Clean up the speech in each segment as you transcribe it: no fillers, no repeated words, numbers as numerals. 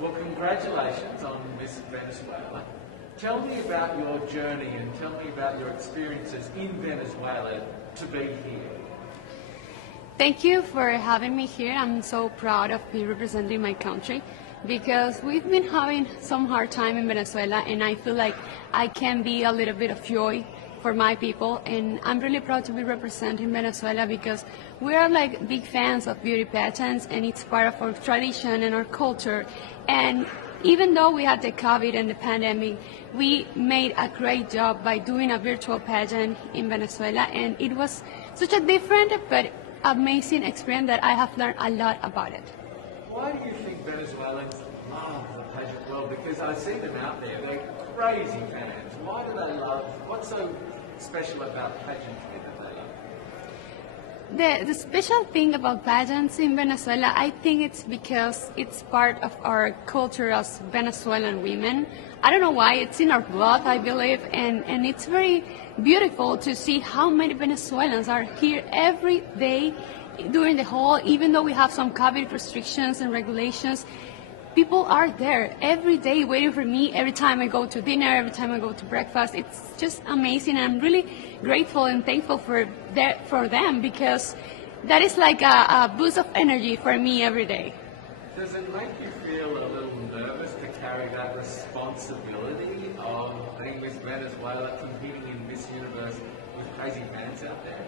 Well, congratulations on Miss Venezuela. Tell me about your journey and tell me about your experiences in Venezuela to be here. Thank you for having me here. I'm so proud of be representing my country because we've been having some hard time in Venezuela, and I feel like I can be a little bit of joy for my people, and I'm really proud to be representing Venezuela because we are like big fans of beauty pageants, and it's part of our tradition and our culture. And even though we had the COVID and the pandemic, we made a great job by doing a virtual pageant in Venezuela, and it was such a different but amazing experience that I have learned a lot about it. Why do you think Venezuelans love the pageant world? Because I see them out there, they're crazy fans. Why do they love, what's so special about pageantry that they love? The special thing about pageants in Venezuela, I think it's because it's part of our culture as Venezuelan women. I don't know why, it's in our blood, I believe, and it's very beautiful to see how many Venezuelans are here every day during the whole, even though we have some COVID restrictions and regulations. People are there every day waiting for me every time I go to dinner, every time I go to breakfast. It's just amazing, and I'm really grateful and thankful for them because that is like a boost of energy for me every day. Does it make you feel a little nervous to carry that responsibility of being Miss Venezuela, competing in Miss Universe with crazy fans out there?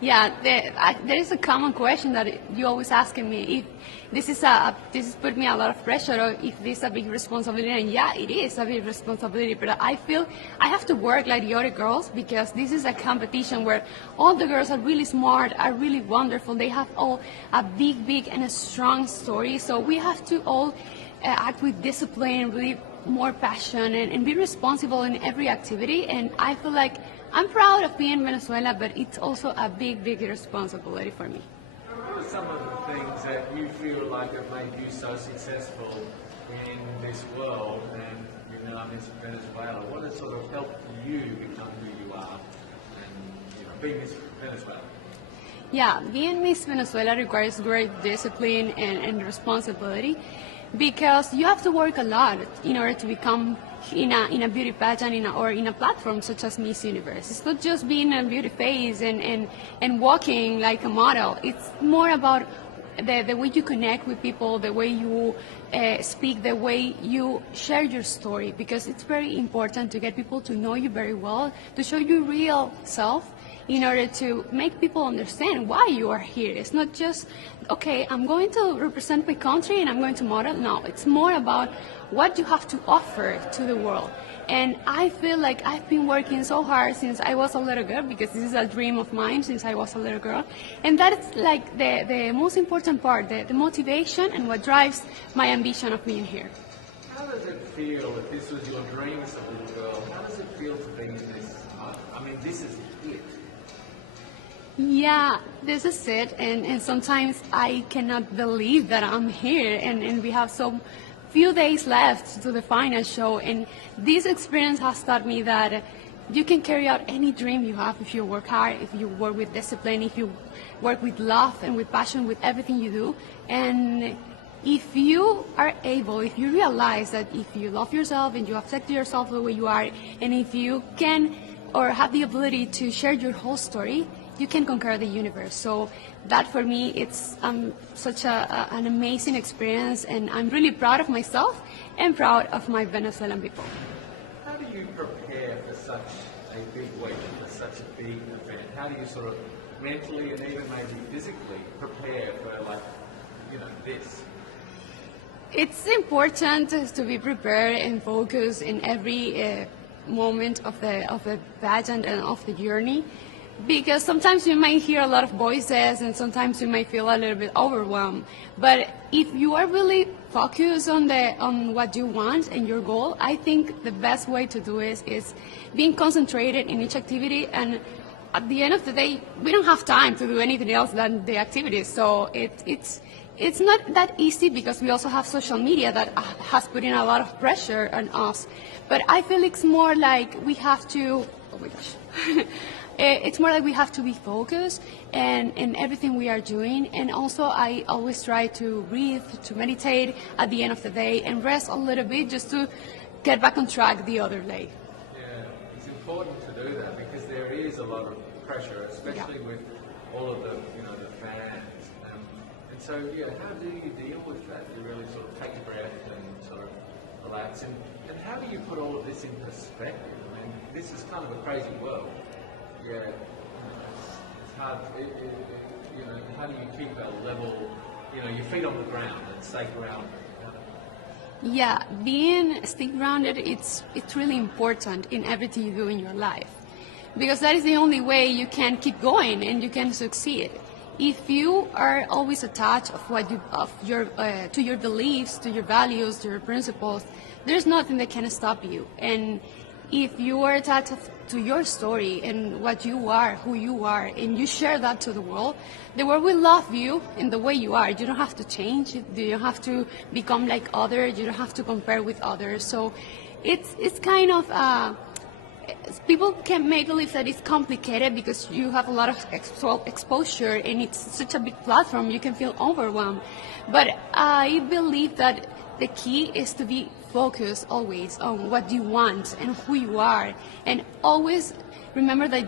Yeah, there is a common question that you always asking me if this is put me a lot of pressure, or if this is a big responsibility. And yeah, it is a big responsibility, but I feel I have to work like the other girls because this is a competition where all the girls are really smart, are really wonderful. They have all a big and a strong story. So we have to all act with discipline, really more passion, and be responsible in every activity. And I feel like I'm proud of being in Venezuela, but it's also a big responsibility for me. What are some of the things that you feel like have made you so successful in this world and Miss Venezuela? What has sort of helped you become who you are and being Miss Venezuela? Yeah, being Miss Venezuela requires great discipline and responsibility because you have to work a lot in order to become in a beauty pageant or in a platform such as Miss Universe. It's not just being a beauty face and walking like a model. It's more about the way you connect with people, the way you speak, the way you share your story, because it's very important to get people to know you very well, to show your real self, in order to make people understand why you are here. It's not just, okay, I'm going to represent my country and I'm going to model. No, it's more about what you have to offer to the world. And I feel like I've been working so hard since I was a little girl, because this is a dream of mine since I was a little girl. And that's like the most important part, the motivation and what drives my ambition of being here. How does it feel, if this was your dream as a little girl, how does it feel to be in this? I mean, this is it. Yeah, this is it, and sometimes I cannot believe that I'm here, and we have so few days left to the final show, and this experience has taught me that you can carry out any dream you have if you work hard, if you work with discipline, if you work with love and with passion with everything you do. And if you are able, if you realize that if you love yourself and you accept yourself the way you are, and if you can or have the ability to share your whole story, you can conquer the universe. So that for me, it's such an amazing experience, and I'm really proud of myself and proud of my Venezuelan people. How do you prepare for such a big week, for such a big event? How do you sort of mentally and even maybe physically prepare for this? It's important to be prepared and focused in every moment of the pageant and of the journey. Because sometimes you might hear a lot of voices and sometimes you might feel a little bit overwhelmed. But if you are really focused on what you want and your goal, I think the best way to do it is being concentrated in each activity. And at the end of the day, we don't have time to do anything else than the activities. So it's not that easy because we also have social media that has put in a lot of pressure on us. But I feel it's more like we have to, oh my gosh. It's more like we have to be focused in everything we are doing. And also I always try to breathe, to meditate at the end of the day and rest a little bit just to get back on track the other day. Yeah, it's important to do that because there is a lot of pressure, especially with all of the, the fans. And so, how do you deal with that? You really sort of take a breath and sort of relax. And how do you put all of this in perspective? I mean, this is kind of a crazy world. Yeah, it's hard. How do you keep a level, your feet on the ground and stay grounded? Yeah, stay grounded, it's really important in everything you do in your life, because that is the only way you can keep going and you can succeed. If you are always attached to your beliefs, to your values, to your principles, there's nothing that can stop you. And if you are attached to your story and what you are, who you are, and you share that to the world will love you in the way you are. You don't have to change. You don't have to become like others. You don't have to compare with others. So it's kind of, people can make believe that it's complicated because you have a lot of exposure and it's such a big platform, you can feel overwhelmed. But I believe that the key is to be focused always on what you want and who you are, and always remember that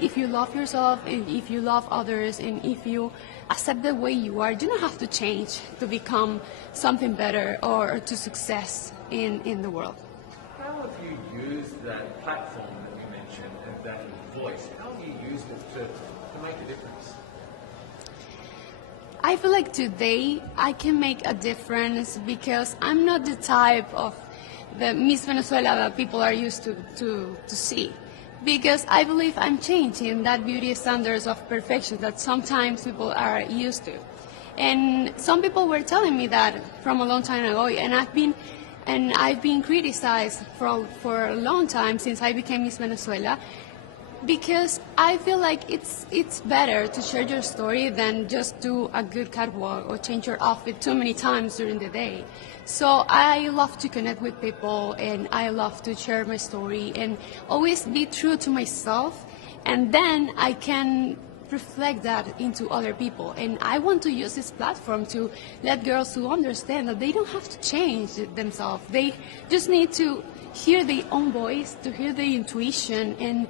if you love yourself and if you love others and if you accept the way you are, you don't have to change to become something better or to success in the world. How have you used that platform that you mentioned and that voice? How have you used it to make a difference? I feel like today I can make a difference because I'm not the type of the Miss Venezuela that people are used to see. Because I believe I'm changing that beauty standards of perfection that sometimes people are used to. And some people were telling me that from a long time ago, and I've been criticized for a long time since I became Miss Venezuela, because I feel like it's better to share your story than just do a good catwalk or change your outfit too many times during the day. So I love to connect with people and I love to share my story and always be true to myself, and then I can reflect that into other people. And I want to use this platform to let girls to understand that they don't have to change themselves. They just need to hear their own voice, to hear their intuition, and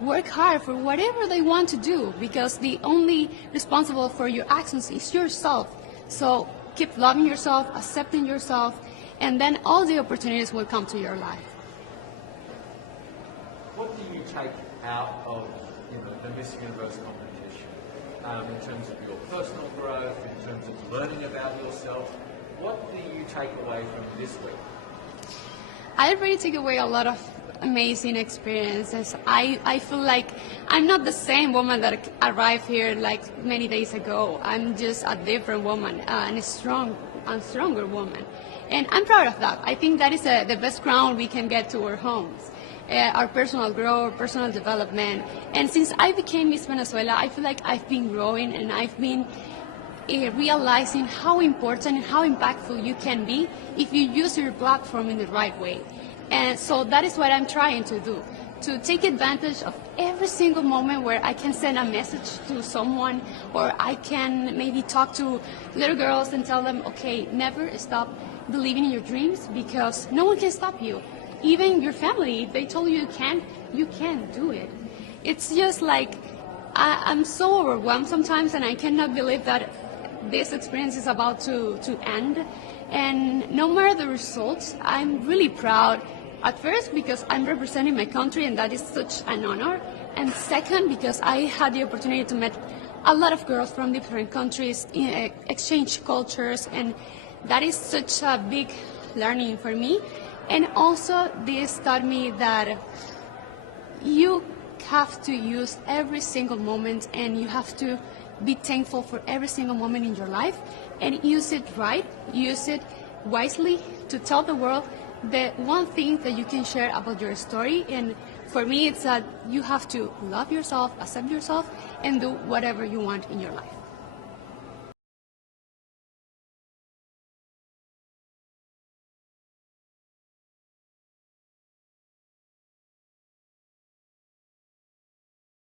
work hard for whatever they want to do, because the only responsible for your actions is yourself. So keep loving yourself, accepting yourself, and then all the opportunities will come to your life. What do you take out of the Miss Universe competition in terms of your personal growth, in terms of learning about yourself? What do you take away from this week? I already take away a lot of amazing experiences. I feel like I'm not the same woman that arrived here like many days ago. I'm just a different woman and a stronger woman. And I'm proud of that. I think that is the best crown we can get to our homes. Our personal growth, personal development. And since I became Miss Venezuela, I feel like I've been growing and I've been realizing how important and how impactful you can be if you use your platform in the right way. And so that is what I'm trying to do, to take advantage of every single moment where I can send a message to someone, or I can maybe talk to little girls and tell them, okay, never stop believing in your dreams, because no one can stop you. Even your family, if they told you you can't do it. It's just like, I'm so overwhelmed sometimes, and I cannot believe that this experience is about to end. And no matter the results, I'm really proud. At first, because I'm representing my country, and that is such an honor. And second, because I had the opportunity to meet a lot of girls from different countries, exchange cultures, and that is such a big learning for me. And also, this taught me that you have to use every single moment, and you have to be thankful for every single moment in your life, and use it right, use it wisely to tell the world the one thing that you can share about your story. And for me, it's that you have to love yourself, accept yourself, and do whatever you want in your life.